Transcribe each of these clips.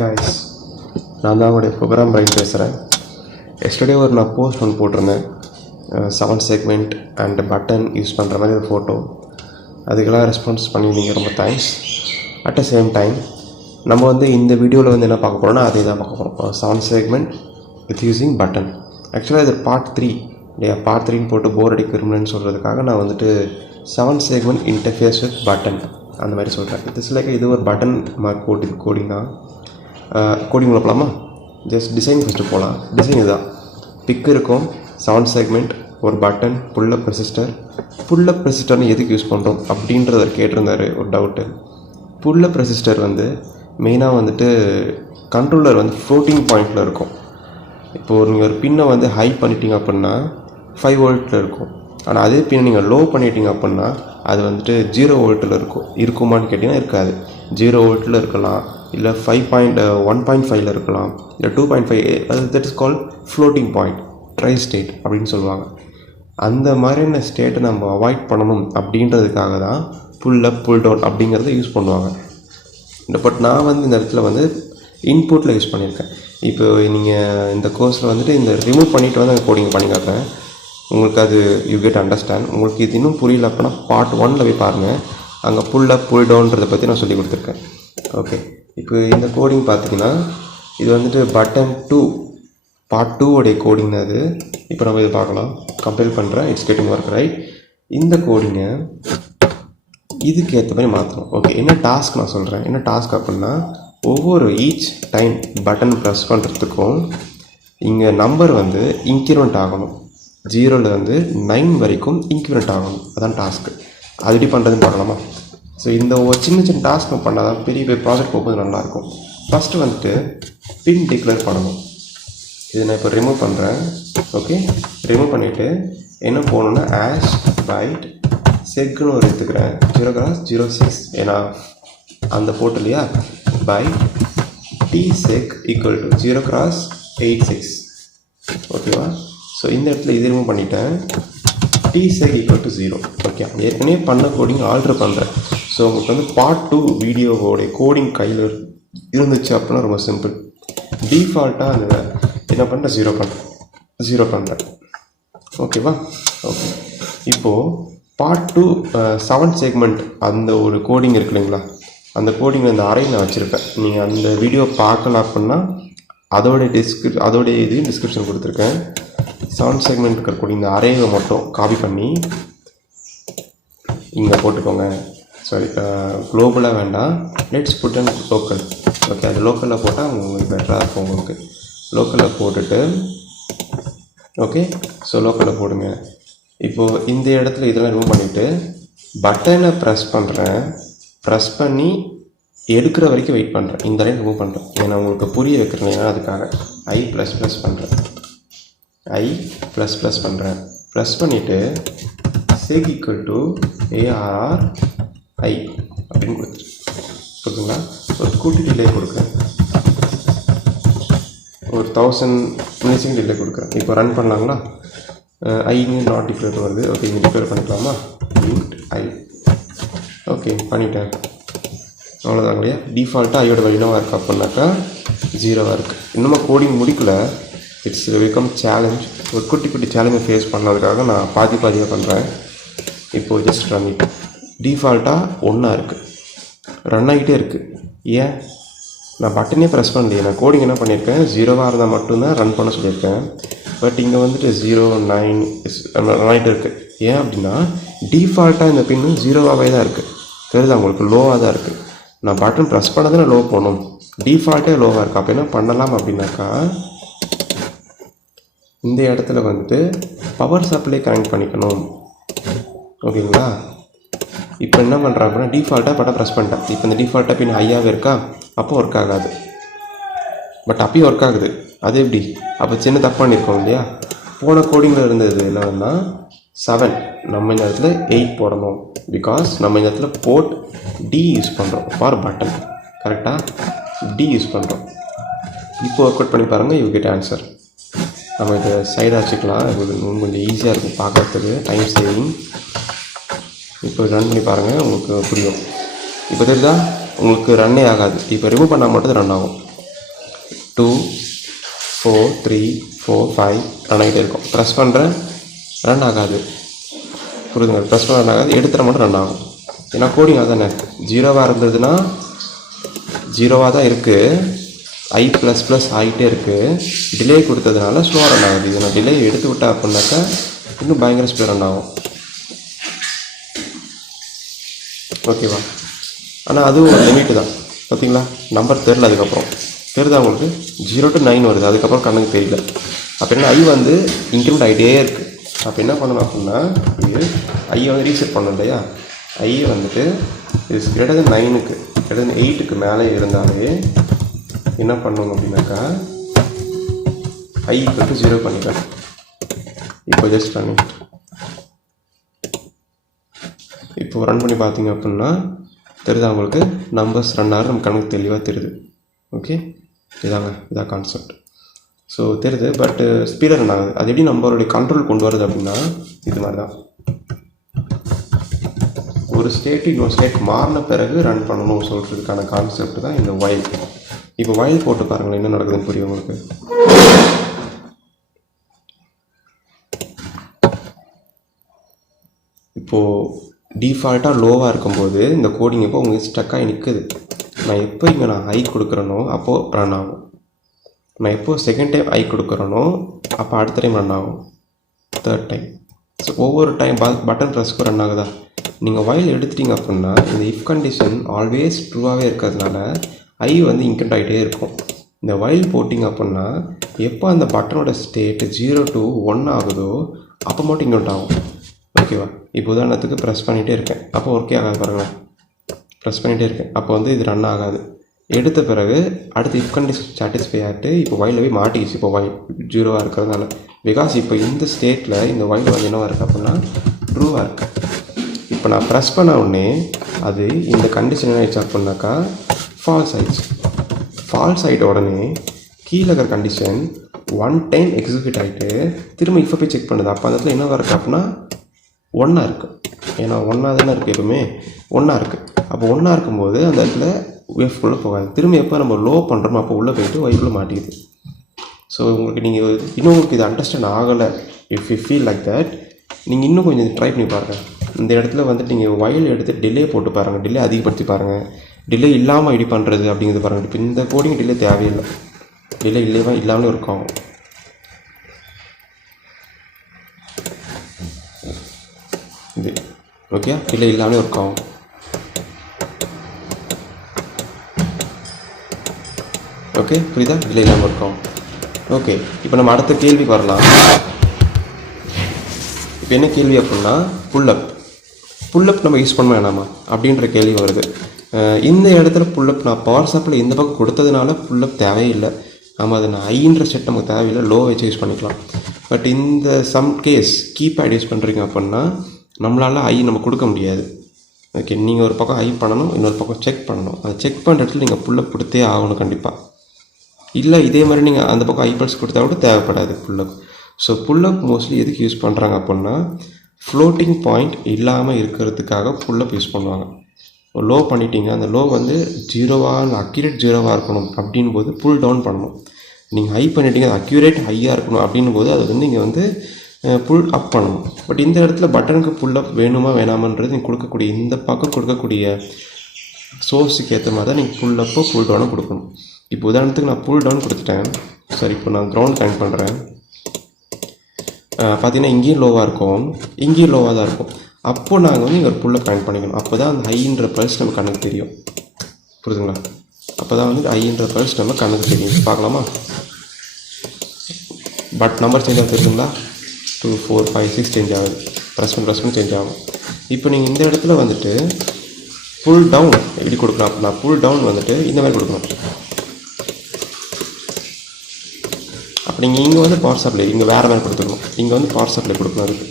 guys, நான் தான் உங்களுடைய ப்ரோக்ராம் ரைட் பேசுகிறேன். எஸ்டர்டே நான் போஸ்ட் ஒன்று போட்டிருந்தேன். 7 செக்மெண்ட் அண்ட் பட்டன் யூஸ் பண்ணுற மாதிரி ஒரு ஃபோட்டோ. அதுக்கெல்லாம் ரெஸ்பான்ஸ் பண்ணியிருந்தீங்க, ரொம்ப thanks. At the same time நம்ம இந்த வீடியோவில் என்ன பார்க்க போகிறோம்னா அதே தான் பார்க்க போகிறோம். 7 செக்மெண்ட் வித் யூஸிங் பட்டன். ஆக்சுவலாக இது பார்ட் 3 இல்லையா, பார்ட் 3ன்னு போட்டு போர் அடிக்கிறோம்னு சொல்கிறதுக்காக நான் 7 செக்மெண்ட் இன்டர்ஃபேஸ் வித் பட்டன் அந்த மாதிரி சொல்கிறேன். இது ஒரு பட்டன் மார்க் போட்டு கோடிங் தான். கோடிங்கில் போகலாமா? ஜஸ்ட் டிசைன் ஃபஸ்ட்டு போகலாம். டிசைன் இதுதான். பிக் இருக்கும், 7 செக்மெண்ட், ஒரு பட்டன், புல்லப் ரெசிஸ்டர். புல்லப் ரெசிஸ்டர்னு எதுக்கு யூஸ் பண்ணுறோம் அப்படின்றத கேட்டிருந்தார் ஒரு டவுட்டு. புல்லப் ரெசிஸ்டர் மெயினாக கண்ட்ரோலர் ஃப்ளோட்டிங் பாயிண்டில் இருக்கும். இப்போது நீங்கள் ஒரு பின்னை ஹை பண்ணிட்டீங்க அப்படின்னா 5 வோல்ட்டில் இருக்கும். ஆனால் அதே பின்னை நீங்கள் லோ பண்ணிட்டீங்க அப்படின்னா அது 0 வோல்ட்டில் இருக்குமான்னு கேட்டிங்கன்னா இருக்காது. 0 வோல்ட்டில் இருக்கலாம், இல்லை 1.5 இருக்கலாம், இல்லை 2.5. அது that is call floating point, tri state அப்படின்னு சொல்லுவாங்க. அந்த மாதிரியான ஸ்டேட்டை நம்ம அவாய்ட் பண்ணணும் அப்படின்றதுக்காக தான் புல் அப் புல் டவுன் அப்படிங்கிறத யூஸ் பண்ணுவாங்க. பட் நான் இந்த இடத்துல இன்புட்டில் யூஸ் பண்ணியிருக்கேன். இப்போ நீங்கள் இந்த கோர்ஸில் இந்த ரிமூவ் பண்ணிவிட்டு அந்த கோடிங் பண்ணி காட்டுறேன். உங்களுக்கு அது யூ கெட் அண்டர்ஸ்டாண்ட். உங்களுக்கு இது இன்னும் புரியல அப்படின்னா பார்ட் 1ல் போய் பாருங்கள். அங்கே புல் அப் புல் டவுன்றதை பற்றி நான் சொல்லி கொடுத்துருக்கேன். ஓகே, இப்போ இந்த கோடிங் பார்த்தீங்கன்னா இது பட்டன் 2 பார்ட் 2 கோடிங் தான் அது. இப்போ நம்ம இது பார்க்கலாம். கம்பைல் பண்ணுறேன். It's getting work right. இந்த கோடிங்கை இதுக்கு ஏற்ற மாதிரி மாற்றணும். ஓகே, என்ன டாஸ்க் நான் சொல்கிறேன். என்ன டாஸ்க் அப்படின்னா ஒவ்வொரு ஈச் டைம் பட்டன் ப்ரெஸ் பண்ணுறதுக்கும் இங்கே நம்பர் இன்க்ரிமெண்ட் ஆகணும். 0லேருந்து 9 வரைக்கும் இன்க்ரிமெண்ட் ஆகணும். அதான் டாஸ்க்கு. அது எப்படி பண்ணுறதுன்னு பார்க்கலாமா? ஸோ இந்த ஒரு சின்ன சின்ன டாஸ்க் பண்ணால் தான் பெரிய பெரிய ப்ராஜெக்ட் போகும்போது நல்லாயிருக்கும். ஃபஸ்ட்டு பின் டிக்ளேர் பண்ணணும். இதை நான் இப்போ ரிமூவ் பண்ணுறேன். ஓகே, ரிமூவ் பண்ணிவிட்டு என்ன போகணுன்னா ஆஷ் பைட் செக்குன்னு ஒரு எடுத்துக்கிறேன். 0x06 ஏன்னா அந்த போட்டு இல்லையா, by tsec equal to 0x86. ஓகேவா? ஸோ இந்த இடத்துல இது ரிமூவ் பண்ணிவிட்டேன். tsec equal to 0. ஓகே, ஏற்கனவே பண்ண கோடிங் ஆல்டர் பண்ணுறேன். ஸோ உங்களுக்கு பார்ட் 2 வீடியோவோடைய கோடிங் கையில் இருந்துச்சு அப்படின்னா ரொம்ப சிம்பிள். டிஃபால்ட்டாக என்ன பண்ணுறேன், 0 பண்ணுறேன். ஓகேவா? ஓகே, இப்போது பார்ட் 2 7 செக்மெண்ட் அந்த ஒரு கோடிங் இருக்கு இல்லைங்களா, அந்த கோடிங் அந்த அறையை நான் வச்சுருப்பேன். நீங்கள் அந்த வீடியோ பார்க்கலாம் அப்படின்னா அதோடைய இதையும் டிஸ்கிரிப்ஷன் கொடுத்துருக்கேன். 7 செக்மெண்ட் இருக்கிற கோடிங் இந்த அறையை மட்டும் காப்பி பண்ணி இங்கே போட்டுக்கோங்க. சாரி, குளோபலாக வேண்டாம், let's put and local. Okay, அது லோக்கலில் போட்டால் உங்களுக்கு பெட்டராக இருக்கும். உங்களுக்கு லோக்கலில் போட்டுட்டு ஓகே, ஸோ லோக்கலில் போடுங்க. இப்போது இந்த இடத்துல இதெல்லாம் ரிமூவ் பண்ணிவிட்டு பட்டனை ப்ரெஸ் பண்ணுறேன். ப்ரெஸ் பண்ணி எடுக்கிற வரைக்கும் வெயிட் பண்ணுறேன். இந்த லைன் ரிமூவ் பண்ணுறேன். ஏன்னா உங்களுக்கு புரிய வைக்கிறேன். ஏன்னா அதுக்காக I ++ பண்ணுறேன். I ++ பண்ணுறேன். ப்ரெஸ் பண்ணிவிட்டு sec ஈக்குவல் டு ARRI அப்படின்னு கொடுத்துருங்களா. ஒரு கூட்டி டிலே கொடுக்குறேன். ஒரு 1000 மில்லிசெகண்ட் டிலே கொடுக்குறேன். இப்போ ரன் பண்ணலாங்களா? ஐங்க நாட் டிக்ளேர் வருது. ஓகே, இங்கே டிக்ளேர் பண்ணிக்கலாமா? int I. ஓகே, பண்ணிட்டேன். அவ்வளோதான் இல்லையா? டிஃபால்ட்டாக ஐயோட வேல்யூவாக இருக்குது அப்படின்னாக்கா 0வாக இருக்குது. இன்னும் கோடிங் முடிக்கல. It's become challenge. ஒரு குட்டி குட்டி சேலஞ்சை ஃபேஸ் பண்ணதுக்காக நான் பாதியாக பண்ணுறேன். இப்போது ஜஸ்ட் ரன் இட். டிஃபால்ட்டாக 1 இருக்குது, ரன் ஆகிட்டே இருக்குது. ஏன்? நான் பட்டனே ப்ரெஸ் பண்ணலையே. நான் கோடிங் என்ன பண்ணியிருக்கேன், 0வாக இருந்தால் மட்டும்தான் ரன் பண்ண சொல்லியிருக்கேன். பட் இங்கே 0 9 ரன் ஆகிட்டு இருக்குது. ஏன் அப்படின்னா டிஃபால்ட்டாக இந்த பின்னு 0வாகவே தான் இருக்குது. தெரியுதா உங்களுக்கு? லோவாக தான் இருக்குது. நான் பட்டன் ப்ரெஸ் பண்ணதை நான் லோ போகணும். டிஃபால்ட்டே லோவாக இருக்குது. அப்போ என்ன பண்ணலாம் அப்படின்னாக்கா இந்த இடத்துல பவர் சப்ளை கனெக்ட் பண்ணிக்கணும். ஓகேங்களா? இப்போ என்ன பண்ணுறேன் அப்படின்னா டிஃபால்ட்டாக பட்டன் ப்ரெஸ் பண்ணிட்டேன். இப்போ இந்த டிஃபால்ட்டாக பின் ஹையாகவே இருக்கா, அப்போ ஒர்க் ஆகாது. பட் அப்பயும் ஒர்க் ஆகுது. அது எப்படி? அப்போ சின்ன தப்பு பண்ணியிருக்கோம் இல்லையா? போன கோடிங்கில் இருந்தது 11னா 7, நம்ம இந்த இடத்துல 8 போடணும். பிகாஸ் நம்ம இந்த இடத்துல போர்ட் D யூஸ் பண்ணுறோம் ஃபார் பட்டன். கரெக்டாக D யூஸ் பண்ணுறோம். இப்போ ஒர்க் அவுட் பண்ணி பாருங்கள், யூ கெட் ஆன்சர். நம்ம இதை சைடாக வச்சுக்கலாம். இது கொஞ்சம் ஈஸியாக இருக்கும் பார்க்குறதுக்கு, டைம் சேவிங். இப்போ ரன் பண்ணி பாருங்கள், உங்களுக்கு புரியும். இப்போ தெரியுதா? உங்களுக்கு ரன்னே ஆகாது. இப்போ ரிமூவ் பண்ணால் மட்டும் ரன் ஆகும். 2 4 3 4 5 ரன் ஆகிட்டே இருக்கும். ப்ரெஸ் பண்ணுறேன், ரன் ஆகாது. புரியுதுங்க? ப்ரெஸ் பண்ண ரன் ஆகாது, எடுத்துகிற மட்டும் ரன் ஆகும். ஏன்னா கோடிங் அதுதானே, 0வாக இருந்ததுன்னா 0வாக தான் இருக்குது, I++ ஆகிட்டே இருக்குது. டிலே கொடுத்ததுனால ஸ்லோவாக ரன் ஆகுது. இது நான் டிலே எடுத்து விட்டேன் அப்படின்னாக்கா இன்னும் பயங்கர ஸ்பீட் ரன் ஆகும். ஓகேவா? ஆனால் அதுவும் ஒரு லிமிட்டு தான். பார்த்தீங்களா, நம்பர் தெரில, அதுக்கப்புறம் தெரியுதா உங்களுக்கு? 0 to 9 வருது, அதுக்கப்புறம் கண்ணுக்கு தெரியல. அப்போ என்ன, ஐ வந்து இன்க்ரிமெண்ட் ஆகிட்டே இருக்குது. அப்போ என்ன பண்ணணும் அப்படின்னா, இது ஐயை வந்து ரீசெட் பண்ணணும் இல்லையா? ஐ வந்துட்டு இது கிரேட்டர் தென் 9க்கு கிரேட்டர் தென் 8க்கு மேலே இருந்தாலே என்ன பண்ணணும் அப்படின்னாக்கா ஐ = 0 பண்ணிக்கலாம். இப்போ ஜஸ்ட் பண்ணி இப்போ ரன் பண்ணி பார்த்தீங்க அப்படின்னா தெரியுதா உங்களுக்கு, நம்பர்ஸ் ரன் ஆகிற நம்ம கணக்கு தெளிவாக தெரியுது. ஓகே, இதான் கான்செப்ட். ஸோ தெரியுது, பட் ஸ்பீடாக ரன் ஆகுது. அது எப்படி நம்மளுடைய கண்ட்ரோல் கொண்டு வருது அப்படின்னா இது மாதிரி தான். ஒரு ஸ்டேட்டு இன்னொரு ஸ்டேட் மாறின பிறகு ரன் பண்ணணும் சொல்கிறதுக்கான கான்செப்ட் தான் இந்த வைல். இப்போ வைல் போட்டு பாருங்களேன், என்ன நடக்குதுன்னு புரியும் உங்களுக்கு. இப்போது டிஃபால்ட்டாக லோவாக இருக்கும்போது இந்த கோடிங் இப்போ உங்களுக்கு ஸ்டக்காகி நிற்குது. நான் எப்போ இங்கே ஹை கொடுக்குறேனோ அப்போது ரன் ஆகும். நான் எப்போது செகண்ட் டைம் ஐ கொடுக்குறேனோ அப்போ அடுத்த டைம் ரன் ஆகும், தேர்ட் டைம். ஸோ ஒவ்வொரு டைம் பட்டன் ப்ரெஸ்க்கு ரன் ஆகுதா. நீங்கள் வைல் எடுத்துட்டீங்க அப்படின்னா இந்த இஃப் கண்டிஷன் ஆல்வேஸ் ட்ரூவாகவே இருக்கிறதுனால ஐ வந்து இன்க்ரிமெண்ட் ஆகிட்டே இருக்கும். இந்த வைல் போட்டிங்க அப்படின்னா எப்போ அந்த பட்டனோட ஸ்டேட் 0 to 1 ஆகுதோ அப்போ மட்டும் இன்க்ரிமெண்ட் ஆகும். ஓகேவா? இப்போ உதாரணத்துக்கு ப்ரெஸ் பண்ணிகிட்டே இருக்கேன், அப்போ ஒர்க்கே ஆகாது பாருங்களேன். ப்ரெஸ் பண்ணிகிட்டே இருக்கேன், அப்போ வந்து இது ரன் ஆகாது. எடுத்த பிறகு அடுத்து இஃப் கண்டிஷன் சாட்டிஸ்ஃபை ஆகிட்டு இப்போ வைலில் போய் மாட்டிக்கிச்சு. இப்போ வைல் 0வாக இருக்கிறதுனால, பிகாஸ் இப்போ இந்த ஸ்டேட்டில் இந்த வைல் வந்து என்னவாக இருக்குது அப்படின்னா ட்ரூவாக இருக்குது. இப்போ நான் ப்ரெஸ் பண்ண உடனே அது இந்த கண்டிஷன் என்ன ஆகிடுச்சு அப்படின்னாக்கா ஃபால்ஸ் ஆகிடுச்சு. ஃபால்ஸ் ஆகிட்ட உடனே கீழே இருக்கிற கண்டிஷன் 1 டைம் எக்ஸிக்யூட் ஆகிட்டு திரும்ப இப்போ போய் செக் பண்ணுது. அப்போ அந்த இடத்துல என்னவாக இருக்குது அப்படின்னா 1ஆக இருக்குது. ஏன்னா 1ஆக தானே இருக்குது, எப்பவுமே 1ஆக இருக்குது. அப்போ 1ஆக இருக்கும்போது அந்த இடத்துல வேஃப்குள்ளே போகாது. திரும்ப எப்போ நம்ம லோ பண்ணுறோமோ அப்போ உள்ளே போயிட்டு வைக்குள்ளே மாட்டிக்குது. ஸோ உங்களுக்கு நீங்கள் இன்னும் உங்களுக்கு இது அண்டர்ஸ்டாண்ட் ஆகலை, if you feel like that, நீங்கள் இன்னும் கொஞ்சம் ட்ரை பண்ணி பாருங்கள். இந்த இடத்துல வந்துட்டு நீங்கள் வைல் எடுத்து டிலே போட்டு பாருங்கள், டிலே அதிகப்படுத்தி பாருங்கள். டிலே இல்லாமல் ஐடி பண்ணுறது அப்படிங்கிறது பாருங்கள். இப்போ இந்த கோடிங் டிலே தேவையில்லை, டிலே இல்லாமலே இருக்கும். இது ஓகே, டிலே இல்லாமலே இருக்கும். ஓகே, புரியுதா? டிலே இல்லாமல் இருக்கும். ஓகே, இப்போ நம்ம அடுத்த கேள்வி வரலாம். இப்போ என்ன கேள்வி அப்படின்னா புல்லப் நம்ம யூஸ் பண்ண வேணாமா அப்படின்ற கேள்வி வருது. இந்த இடத்துல புல்லப் நான் பவர் சப்ளை இந்த பக்கம் கொடுத்ததுனால புல்லப் தேவையில்லை. நம்ம அதை நான் ஐன்ற செட் நமக்கு தேவையில்லை, லோ வச்சு யூஸ் பண்ணிக்கலாம். பட் இந்த சம் கேஸ் கீபேட் யூஸ் பண்ணுறீங்க அப்படின்னா நம்மளால் ஐ நம்ம கொடுக்க முடியாது. ஓகே, நீங்கள் ஒரு பக்கம் ஐ பண்ணணும், இன்னொரு பக்கம் செக் பண்ணணும். அதை செக் பண்ணுற இடத்துல நீங்கள் புல்லப் கொடுத்தே ஆகணும் கண்டிப்பாக. இல்லை இதே மாதிரி நீங்கள் அந்த பக்கம் ஐ+ கொடுத்தா கூட தேவைப்படாது புல்லப். ஸோ புல்லப் மோஸ்ட்லி எதுக்கு யூஸ் பண்ணுறாங்க அப்படின்னா ஃப்ளோட்டிங் பாயிண்ட் இல்லாமல் இருக்கிறதுக்காக புல்லப் யூஸ் பண்ணுவாங்க. லோ பண்ணிட்டீங்க, அந்த லோ வந்து 0வாக அக்யூரேட் 0வாக இருக்கணும் அப்படின் போது புல் டவுன் பண்ணணும். நீங்கள் ஹை பண்ணிட்டீங்க, அது அக்யூரேட் ஹையாக இருக்கணும் அப்படின் போது அது வந்து நீங்கள் வந்து புல் அப் பண்ணணும். பட் இந்த இடத்துல பட்டனுக்கு புல் அப் வேணுமா வேணாமன்றது நீங்கள் கொடுக்கக்கூடிய இந்த பக்கம் கொடுக்கக்கூடிய சோர்ஸுக்கு ஏற்ற மாதிரி தான் நீங்கள் புல் அப்போ புல் டவுனை கொடுக்கணும். இப்போ உதாரணத்துக்கு நான் புல் டவுன் கொடுத்துட்டேன். சரி, இப்போ நான் கிரவுண்ட் கனெக்ட் பண்ணுறேன். பார்த்தீங்கன்னா இங்கேயும் லோவாக இருக்கும், இங்கேயும் லோவாக தான் இருக்கும். அப்போது நாங்கள் வந்து இங்கே ஒரு புல்லை கனெக்ட் பண்ணிக்கணும். அப்போ தான் அந்த ஹைன்ற பல்ஸ் நம்ம கண்ணுக்கு தெரியும். புரியுதுங்களா? அப்போ தான் வந்து ஹைன்ற பல்ஸ் நம்ம கண்ணுக்கு தெரியும். பார்க்கலாமா? பட் நம்பர் சேஞ்ச் ஆகுது இருக்குங்களா? 2 4 5 6 சேஞ்ச் ஆகுது. ப்ரெஸ் பண்ணி சேஞ்ச் ஆகும். இப்போ நீங்கள் இந்த இடத்துல வந்துட்டு புல் டவுன் எப்படி கொடுக்கலாம் அப்படின்னா புல் டவுன் வந்துட்டு இந்த மாதிரி கொடுக்கணும். அப்போ நீங்கள் இங்கே வந்து பவர் சப்ளை இங்கே வேறு மாதிரி கொடுத்துக்கணும். இங்கே வந்து பவர் சப்ளை கொடுக்கணும். அதுக்கு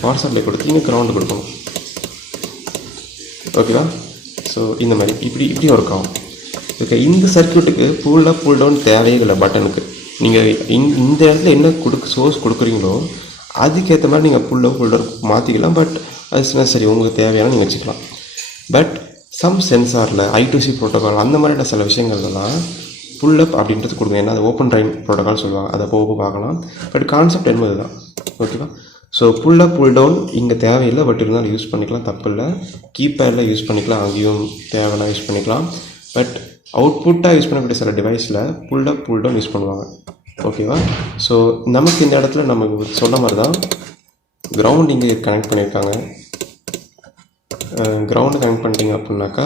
பவர் சப்ளை கொடுத்து இங்கே கிரவுண்டு கொடுக்கணும். ஓகேவா? ஸோ இந்த மாதிரி இப்படி ஒர்க் ஆகும். ஓகே, இந்த சர்க்யூட்டுக்கு புல் அப் புல் டவுன் தேவையே இல்லை பட்டனுக்கு. நீங்கள் இந்த இடத்துல என்ன சோர்ஸ் கொடுக்குறீங்களோ அதுக்கேற்ற மாதிரி நீங்கள் புல் அப் புல் டவுன் மாற்றிக்கலாம். பட் அது சரி உங்களுக்கு தேவையான நீங்கள் வச்சுக்கலாம். பட் சம் சென்சாரில் I2C ப்ரோட்டோகால் அந்த மாதிரியான சில விஷயங்கள்லாம் புல் அப் அப்படின்றது கொடுங்க. ஏன்னா அது ஓப்பன் ட்ரைன் ப்ரோட்டோகால் சொல்லுவாங்க, அதை போக பார்க்கலாம். பட் கான்செப்ட் என்பது தான். ஓகேவா? ஸோ புல் அப் புல் டவுன் இங்கே தேவையில்லை, பட் இருந்தாலும் யூஸ் பண்ணிக்கலாம், தப்பு இல்லை. கீபேடில் யூஸ் பண்ணிக்கலாம், அங்கேயும் தேவைன்னா யூஸ் பண்ணிக்கலாம். பட் அவுட்புட்டாக யூஸ் பண்ணக்கூடிய சில டிவைஸில் புல் அப் புல் டவுன் யூஸ் பண்ணுவாங்க. ஓகேவா? ஸோ நமக்கு இந்த இடத்துல நமக்கு சொன்ன மாதிரி தான் கிரவுண்ட் இங்கே கனெக்ட் பண்ணியிருக்காங்க. கிரவுண்டு கனெக்ட் பண்ணிட்டீங்க அப்படின்னாக்கா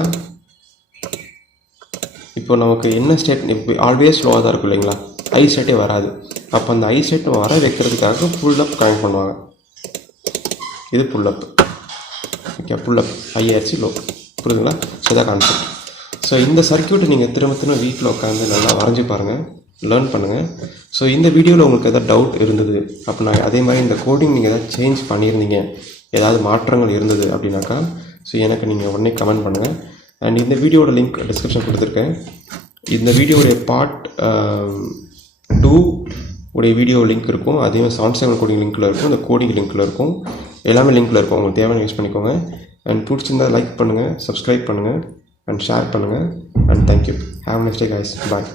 இப்போ நமக்கு என்ன ஸ்டேட் இப்போ ஆல்வேஸ் ஸ்லோவாக தான் இருக்கும் இல்லைங்களா, ஐ ஸ்டேட்டே வராது. அப்போ அந்த ஐ ஸ்டேட் வர வைக்கிறதுக்காக புல் அப் கனெக்ட் பண்ணுவாங்க. இது புல் அப். ஓகே, புல் அப் ஐஆர்சி லோ. புரியுதுங்களா? ஸோ இதான் கான்செப்ட். ஸோ இந்த சர்க்யூட்டை நீங்கள் திரும்ப வீட்டில் உட்காந்து நல்லா வரைஞ்சி பாருங்கள், லேர்ன் பண்ணுங்கள். ஸோ இந்த வீடியோவில் உங்களுக்கு எதாவது டவுட் இருந்தது அப்படின்னா, அதே மாதிரி இந்த கோடிங் நீங்கள் எதாவது சேஞ்ச் பண்ணியிருந்தீங்க, ஏதாவது மாற்றங்கள் இருந்தது அப்படின்னாக்கா ஸோ எனக்கு நீங்கள் உடனே கமெண்ட் பண்ணுங்கள். அண்ட் இந்த வீடியோட லிங்க் டிஸ்கிரிப்ஷன் கொடுத்துருக்கேன். இந்த வீடியோடைய பார்ட் 2 உடைய வீடியோ லிங்க் இருக்கும். அதே 7 கோடிங் லிங்க்கில் இருக்கும், இந்த கோடிங் லிங்க்கில் இருக்கும், எல்லாமே லிங்க்கில் இருக்கும். உங்களுக்கு தேவையான யூஸ் பண்ணிக்கோங்க. அண்ட் பிடிச்சிருந்தால் லைக் பண்ணுங்கள், சப்ஸ்கிரைப் பண்ணுங்கள், அண்ட் ஷேர் பண்ணுங்கள். And thank you. Have next day guys. Bye.